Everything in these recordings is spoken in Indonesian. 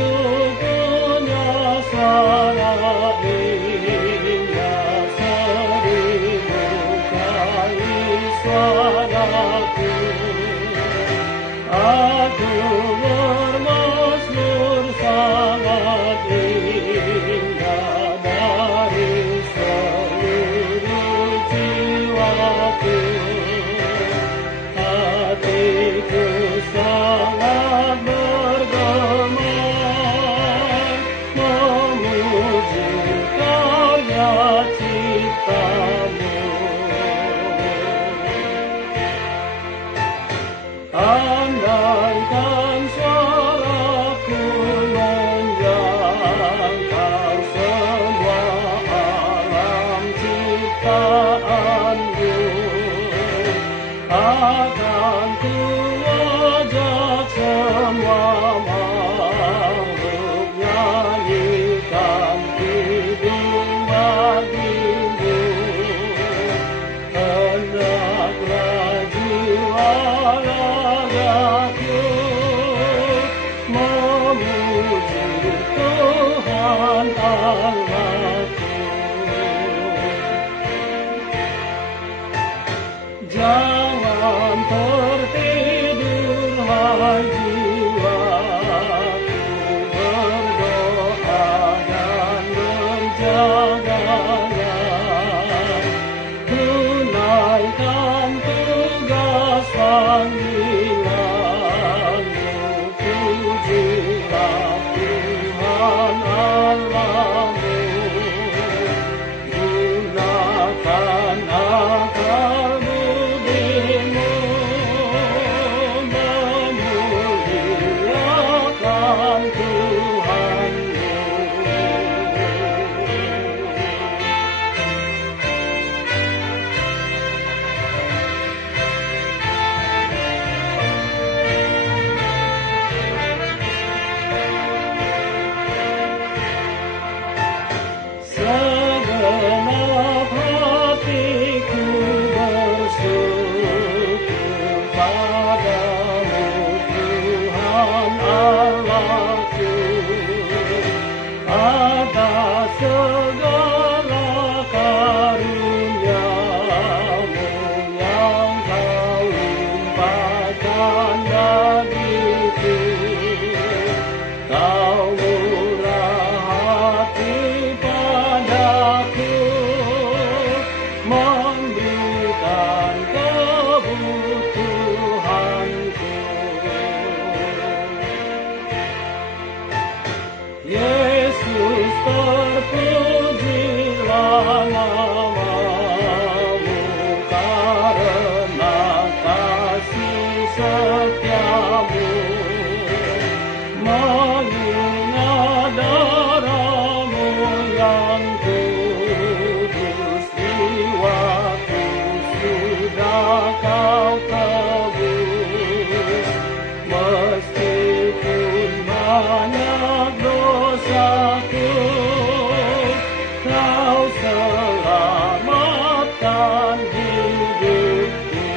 Aku punya suara indah, 1000 kali suaraku. Aku bermazmur sangat indah dari seluruh jiwaku. Hatiku sangat bergema memuji karya ciptamu. Andaikan suaraku menjangkau semua alam ciptaanmu, akan ku ajak semua makhluk nyanyikan hidung bagimu. Hendaklah jiwa ragaku memuji Tuhan Allahku. Jangan tertidur hai jiwaku, berdoa dan berjagalah. Tunaikan tugas panggilanmu, pujilah Tuhan Allahmu. Gunakan akal budimu memuliakan Tuhanmu. Segenap hatiku bersyukur padamu Tuhan Allahku, atas segala karuniamu yang kau limpahkan bagiku. Kau murah hati padaku, memberikan kebutuhanku. Yesus, terpujilah namamu, karena kasih setiamu. Mengingat darahmu yang kudus, jiwaku sudah kau tebus. Meskipun banyak dosaku, kau selamatkan hidupku.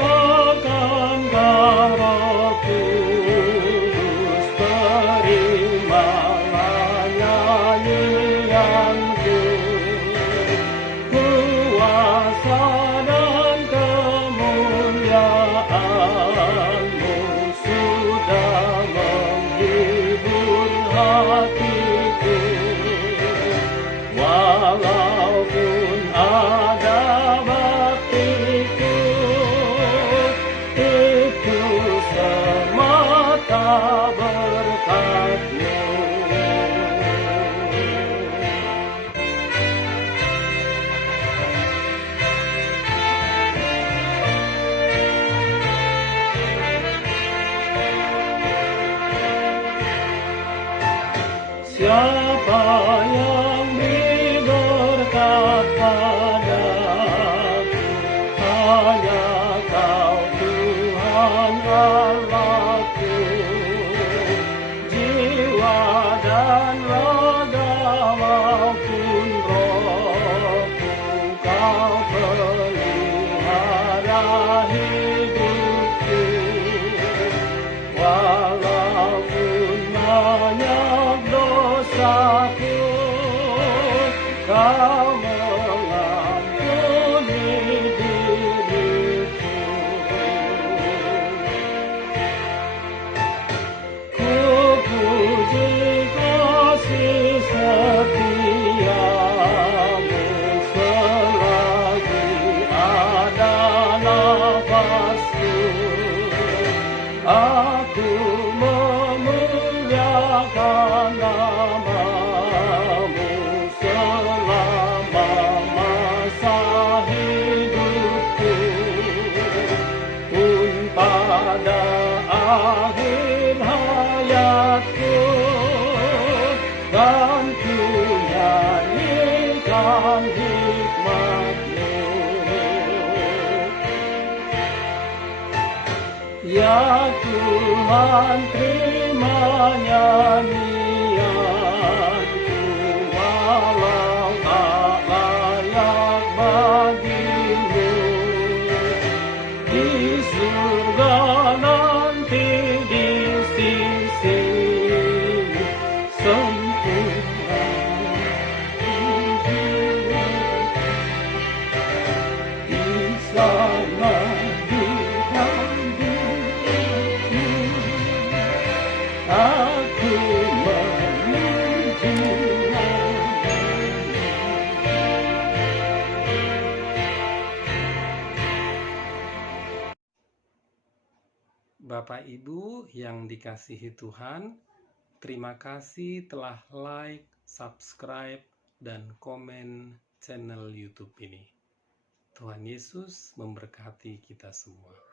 Memuliakan Roh Kudus, terimalah nyanyianku. Kuasa dan kemuliaanmu sudah menghibur hatiku. Walaupun ada baktiku, itu semata berkat-Mu. Siapa yang diberkat padaku? Hanya Kau Tuhan Allahku. Jiwa dan raga maupun rohku Kau pelihara. Kau mengampuni diriku. Ku puji kasih setiamu selagi ada nafasku. Aku memuliakan namamu selama masa hidupku, pun pada akhir hayatku, dan ku nyanyikan hikmat-Mu. Ya Tuhan, terima nyanyianku, walau tak layak bagi-Mu. Di surga nanti di sisi-Mu sempurna pujian. Di sana di aku memuji namamu. Bapak Ibu yang dikasihi Tuhan, terima kasih telah like, subscribe, dan komen channel YouTube ini. Tuhan Yesus memberkati kita semua.